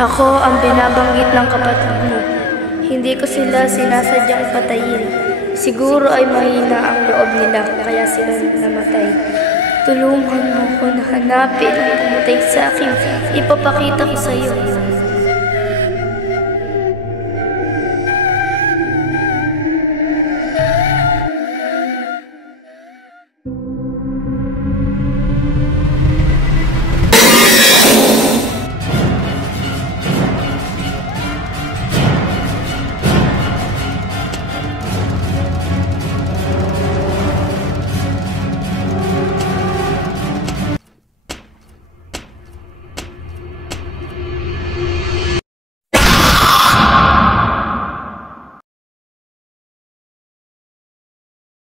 Ako ang binabanggit ng kapatid mo. Hindi ko sila sinasadyang patayin. Siguro ay mahina ang loob nila kaya sila namatay. Tulungan mo ko na hanapin ang pumatay sa akin. Ipapakita ko sa iyo.